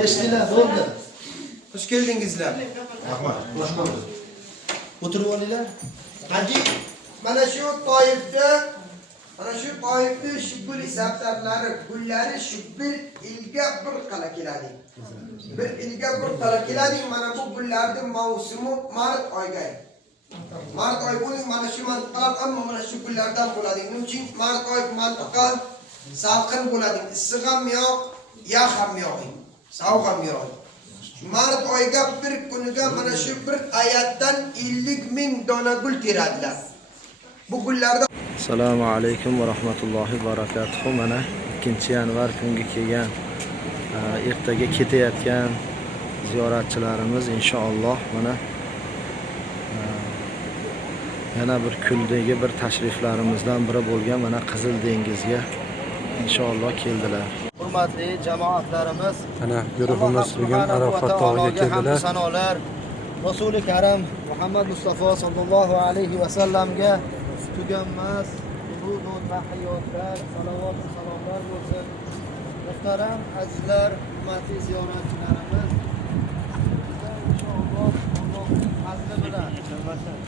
Eshitdilar, bo'ldi. Xush keldingizlar. Rahmat. Xush ko'rdik. O'tirib olinglar. Haji, mana shu shubbil sabtarlari, gullari shubbil ilga bir qala keladi. Mana bu gullarning mavsumi mart oyga. Mart oy bo'ling, mana shu mantaqalar hamma mana shu gullardan bo'ladi. Shuning uchun mart oy mantaqa salqin bo'ladi. Issiq ham yo'q, yog' ham yo'q. Sovuq ham yo'q. Mart oyga bir kuniga mana shu bir oyatdan 50.000 dona gul teradilar. Bu gullarda Assalomu alaykum va rahmatullohi va barakatuh. Mana 2-yanvar kunga kelgan, ertaga ketayotgan ziyoratchilarimiz inshaalloh mana yana bir kuldagi bir tashriflarimizdan biri bo'lgan mana Qizil dengizga inshaalloh keldilar. Hurmatli jamoatlarimiz, ana guruhimiz bugun Arafat tog'iga keldilar. Sanolar Rasuli Karim Muhammad Mustafa sallallohu alayhi va sallamga tuganmas hudud va tahiyotlar, salovat va salomlar bo'lsin. Muhtaram azizlar, hurmatli ziyoratchilarimiz, inshaalloh Allohning fazli bilan,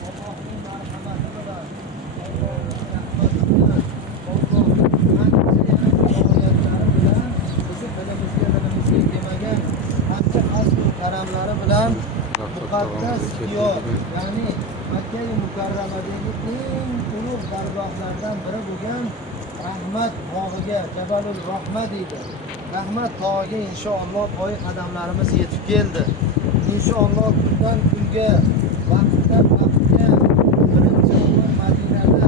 Allohning marhamati bilan, Allohning rahmati bilan, karamlari bilan muqaddas diyor, ya'ni Makka mukarramadagi eng ulug' dargohlardan biri bo'lgan Rahmat tog'iga, Jabalul Rahma deydi. Rahmat tog'iga inshaalloh oy qadamlarimiz yetib keldi. Inshaalloh kundan kunga, vaqtdan vaqtga birinchi o'rin Madinada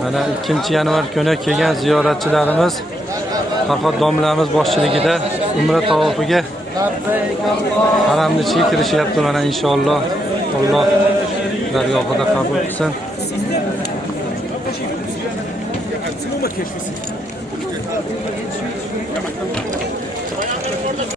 Mana 2-yanvar kuni kelgan ziyoratchilarimiz Farhod domlamiz boshchiligida Umra tavofiga haramni ichiga kirishyapti. Mana inshaalloh Alloh dargohida qabul qilsin.